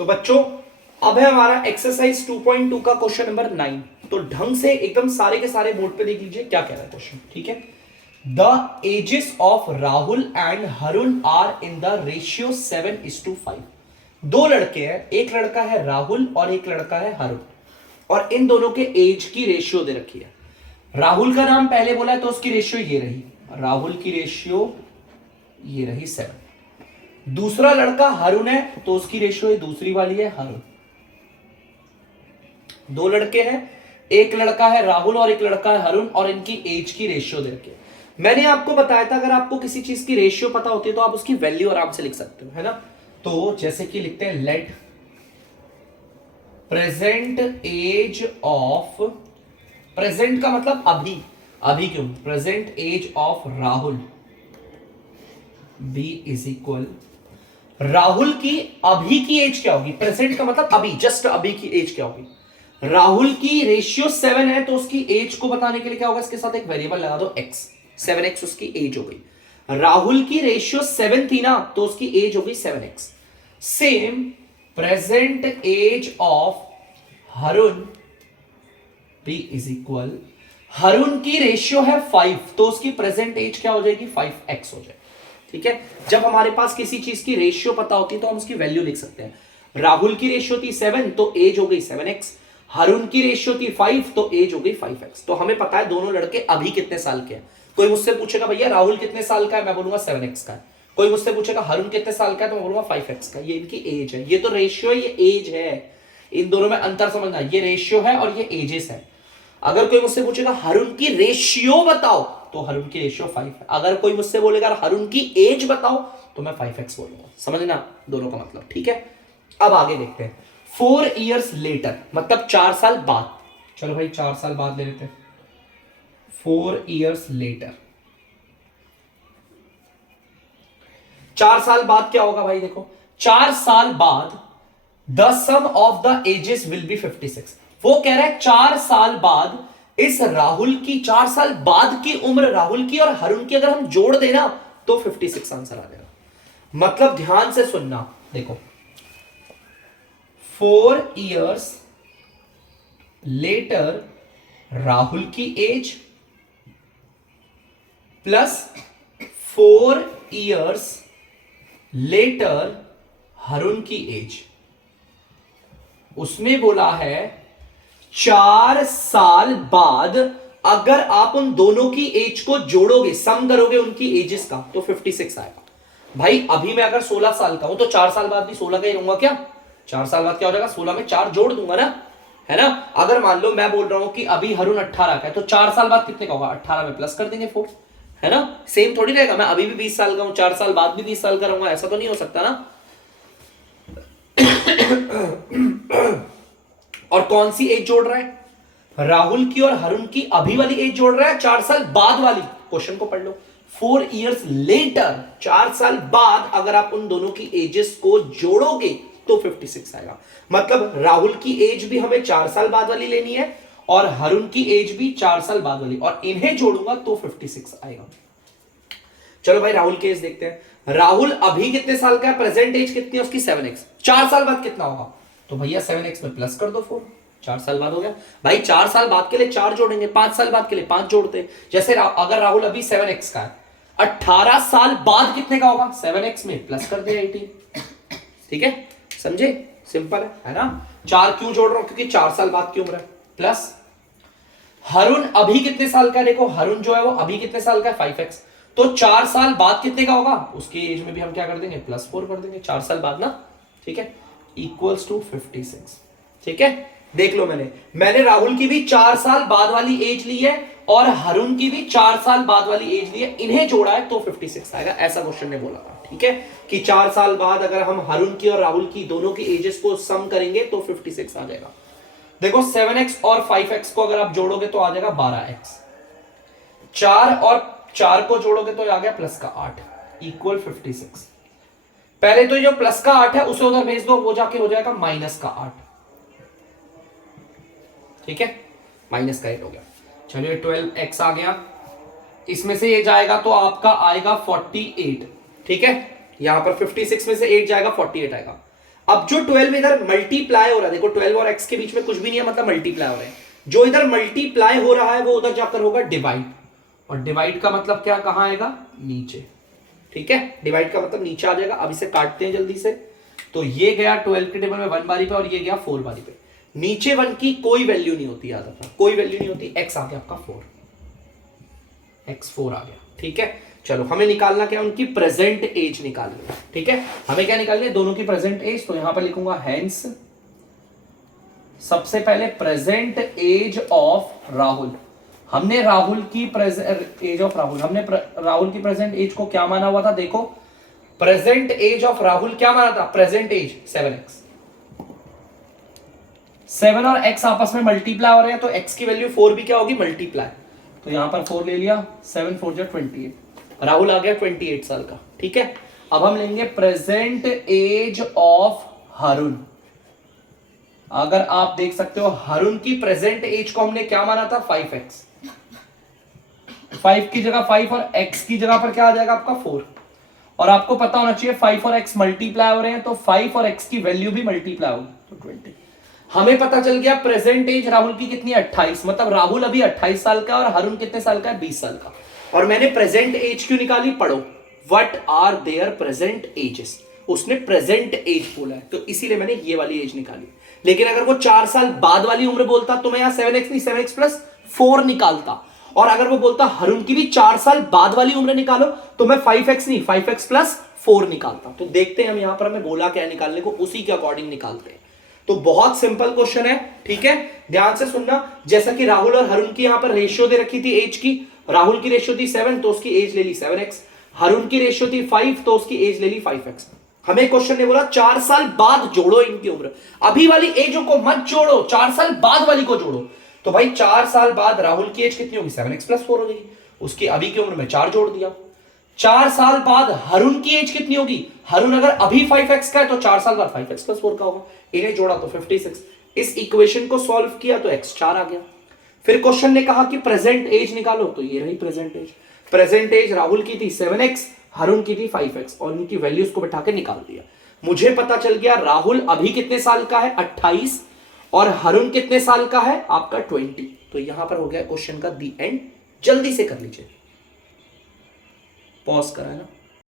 तो बच्चों अब है हमारा एक्सरसाइज 2.2 का क्वेश्चन नंबर 9। तो ढंग से एकदम सारे के सारे बोर्ड पे देख लीजिए क्या कह रहा है क्वेश्चन। ठीक है, the ages of Rahul and Harun are in the ratio 7:5। दो लड़के हैं, एक लड़का है राहुल और एक लड़का है हरुण, और इन दोनों के एज की रेशियो दे रखी है। राहुल का नाम पहले बोला है तो उसकी रेशियो ये रही, राहुल की रेशियो ये रही 7। दूसरा लड़का हरुण है तो उसकी रेशियो दूसरी वाली है हरुण। दो लड़के हैं, एक लड़का है राहुल और एक लड़का है हरुण, और इनकी एज की रेशियो दे रखी है। मैंने आपको बताया था अगर आपको किसी चीज की रेशियो पता होती है तो आप उसकी वैल्यू आराम से लिख सकते हो, है ना। तो जैसे कि लिखते हैं let present age of, present का मतलब अभी, अभी क्यों, present age of Rahul be is equal, Rahul की अभी की एज क्या होगी, प्रेजेंट का मतलब अभी, जस्ट अभी की एज क्या होगी। राहुल की रेशियो 7 है तो उसकी एज को बताने के लिए क्या होगा, इसके साथ एक वेरिएबल लगा दो x, 7x उसकी एज हो गई। राहुल की रेशियो 7 थी ना तो उसकी एज हो गई 7x। Same present age of Harun be is equal, Harun की रेशियो है 5 तो उसकी प्रेजेंट एज क्या हो जाएगी, 5x हो जाएगी। ठीक है, जब हमारे पास किसी चीज की रेशियो पता होती है तो हम उसकी वैल्यू लिख सकते हैं। राहुल की रेशियो थी 7 तो एज हो गई 7x, हरुण की रेशियो थी 5 तो एज हो गई 5x। तो हमें पता है दोनों लड़के अभी कितने साल के हैं। कोई मुझसे पूछेगा भैया राहुल कितने साल का है, मैं बोलूंगा 7x का है। कोई मुझसे पूछेगा हरुण कितने साल का है तो मैं बोलूंगा 5x का। ये इनकी एज है, ये तो रेशियो, ये एज है, इन दोनों में अंतर समझना, ये रेशियो है और ये एजेस है। अगर कोई मुझसे पूछेगा हरुण की रेशियो बताओ तो हरुण की रेशियो 5 है। अगर कोई मुझसे बोलेगा हरुण की एज बताओ तो मैं 5x बोलूंगा। समझना दोनों का मतलब। ठीक है, अब आगे देखते हैं। 4 years लेटर मतलब 4 साल बाद। चलो भाई 4 साल बाद ले लेते हैं। 4 years लेटर, 4 साल बाद क्या होगा भाई, देखो 4 साल बाद the sum of the ages will be 56। वो कह रहा है 4 साल बाद इस राहुल की, 4 साल बाद की उम्र राहुल की और हरुण की अगर हम जोड़ देना तो 56 आंसर आ जाएगा। मतलब ध्यान से सुनना, देखो 4 years लेटर राहुल की age plus 4 years later Harun की एज, उसमें बोला है 4 साल बाद अगर आप उन दोनों की एज को जोड़ोगे, सम करोगे उनकी एजेस का तो 56 आएगा। भाई अभी मैं अगर 16 साल का हूं तो 4 साल बाद भी 16 का ही रहूंगा क्या। 4 साल बाद क्या हो जाएगा, 16 में 4 जोड़ दूंगा ना, है ना। अगर मान लो मैं बोल रहा हूं कि अभी हरुण 18 का है तो 4 साल बाद कितने का होगा, 18 में प्लस कर देंगे 4, है ना। सेम थोड़ी रहेगा, मैं अभी भी 20 साल का हूं 4 साल बाद भी 20 साल का रहूंगा, ऐसा तो नहीं हो सकता ना। और कौन सी एज जोड़ रहा है, राहुल की और हरुण की अभी वाली एज जोड़ रहा है, 4 साल बाद वाली। क्वेश्चन को पढ़ लो, 4 years लेटर, 4 साल बाद अगर आप उन दोनों की एजेस को जोड़ोगे तो 56 आएगा। मतलब राहुल की एज भी हमें 4 साल बाद वाली लेनी है और हरुण की एज भी 4 साल बाद वाली, और इन्हें जोड़ूंगा तो 56 आएगा। चलो भाई राहुल की एज देखते हैं। राहुल अभी कितने साल का है, प्रेजेंट एज कितनी है उसकी 7x, 4 साल बाद कितना होगा, तो भैया 7x में प्लस कर दो 4, 4 साल बाद हो गया। भाई 4 साल बाद के लिए 4 जोड़ेंगे, 5 साल बाद के लिए 5 जोड़ते। जैसे अगर राहुल अभी 7x का है, 18 साल बाद कितने का होगा, 7x में प्लस कर दे 18। ठीक है, समझे, सिंपल है ना। 4 क्यों जोड़ रहा हूं, क्योंकि 4 साल बाद की उम्र है, प्लस हरुण अभी कितने साल का है, देखो हरुण जो है वो अभी कितने साल का है, 5x, तो 4 साल बाद कितने का होगा, उसकी एज में भी हम क्या कर देंगे, +4 कर देंगे, 4 साल बाद ना। ठीक है, इक्वल्स टू 56। ठीक है, देख लो मैंने राहुल की भी 4 साल बाद वाली एज ली है और हरुण की भी 4 साल बाद वाली एज ली है, इन्हें जोड़ा है तो 56 आएगा, ऐसा क्वेश्चन ने बोला था। ठीक है, कि 4 साल बाद अगर हम हरुण की और राहुल की दोनों की एजेस को सम करेंगे तो 56 आ जाएगा। देखो 7x और 5x को अगर आप जोड़ोगे तो आ जाएगा 12x, 4 और 4 को जोड़ोगे तो आ गया प्लस का 8 इक्वल 56। पहले तो जो प्लस का 8 है उसे उधर भेज दो, वो जाके हो जाएगा माइनस का 8। ठीक है, माइनस का 8 हो गया। चलिए 12x आ गया, इसमें से ये जाएगा तो आपका आएगा 48। ठीक है, यहां पर 56 में से 8 जाएगा 48 आएगा। अब जो 12 इधर मल्टीप्लाई हो रहा है, देखो 12 और x के बीच में कुछ भी नहीं है, मतलब मल्टीप्लाई हो रहे हैं। जो इधर मल्टीप्लाई हो रहा है वो उधर जाकर होगा डिवाइड, और डिवाइड का मतलब क्या, कहां आएगा, नीचे। ठीक है, डिवाइड का मतलब नीचे आ जाएगा। अब इसे काटते हैं जल्दी से। तो ये गया 12 के टेबल में 1 बारी पे, और ये गया 4 बारी पे। नीचे 1 की कोई वैल्यू नहीं होती, याद रखना, कोई वैल्यू नहीं होती। x आ गया आपका 4, x4 आ गया। ठीक है, चलो हमें निकालना क्या, उनकी प्रेजेंट एज निकालनी है। ठीक है, हमें क्या निकालनी है, दोनों की प्रेजेंट एज। तो यहां पर लिखूंगा हेंस, सबसे पहले प्रेजेंट एज ऑफ राहुल। हमने राहुल की एज ऑफ राहुल, हमने राहुल की प्रेजेंट एज को क्या माना हुआ था, देखो प्रेजेंट एज ऑफ राहुल क्या माना था, प्रेजेंट एज 7x। 7 और x आपस में मल्टीप्लाई हो रहे हैं, तो x की वैल्यू 4 भी क्या होगी, मल्टीप्लाई। तो यहां पर 4 ले लिया, 7 4 जा 28, राहुल आ गया 28 साल का। ठीक है, अब हम लेंगे प्रेजेंट एज ऑफ हरुण। अगर आप देख सकते हो हरुण की प्रेजेंट एज को हमने क्या माना था, 5x। 5 की जगह 5 और x की जगह पर क्या आ जाएगा आपका 4। और आपको पता होना चाहिए 5 और x मल्टीप्लाई हो रहे हैं, तो 5 और x की वैल्यू भी मल्टीप्लाई होगी, तो 20। हमें पता चल गया प्रेजेंट एज राहुल की कितनी है, 28। मतलब राहुल अभी 28 साल का और हरुण कितने साल का है, 20 साल का। और मैंने प्रेजेंट एज क्यों निकाली, पढ़ो, what are their present ages. उसने प्रेजेंट एज बोला है, तो इसीलिए मैंने ये वाली एज निकाली। लेकिन अगर वो 4 साल बाद वाली उम्र बोलता तो मैं यहां 7x नहीं 7x प्लस 4 निकालता। और अगर वो बोलता हरुण की भी 4 साल बाद वाली उम्र निकालो, तो मैं 5x नहीं 5x प्लस 4 निकालता। तो देखते हैं हम यहां पर हमें बोला क्या निकालने को, उसी के अकॉर्डिंग निकालते हैं। तो बहुत सिंपल क्वेश्चन है। ठीक है, ध्यान से सुनना। जैसा कि राहुल और हरुण की यहां पर रेशियो दे रखी थी एज की, राहुल की रेशियो थी 7, तो उसकी एज ले ली 7x। हरुण की रेशियो थी 5, तो उसकी एज ले ली 5x। हमें क्वेश्चन ने बोला 4 साल बाद जोड़ो इनकी उम्र, अभी वाली एजों को मत जोड़ो, 4 साल बाद वाली को जोड़ो। तो भाई 4 साल बाद राहुल की एज कितनी होगी, 7x प्लस 4 हो गई, उसकी अभी की उम्र में 4 जोड़ दिया। 4 साल बाद हरुण की एज कितनी होगी, हरुण अगर अभी 5x का है तो 4 साल बाद 5x प्लस 4 का होगा, इन्हें जोड़ा तो 56। इस इक्वेशन को सॉल्व किया तो x 4 आ गया। फिर क्वेश्चन ने कहा कि प्रेजेंट एज निकालो, तो ये रही present age. Present age Rahul की थी 7x, हरुण की थी 5x, और इनकी वैल्यूज को बैठा के निकाल दिया। मुझे पता चल गया राहुल अभी कितने साल का है, 28, और हरुण कितने साल का है आपका 20। तो यहां पर हो गया क्वेश्चन का दी एंड। जल्दी से कर लीजिए, पॉज करा है ना।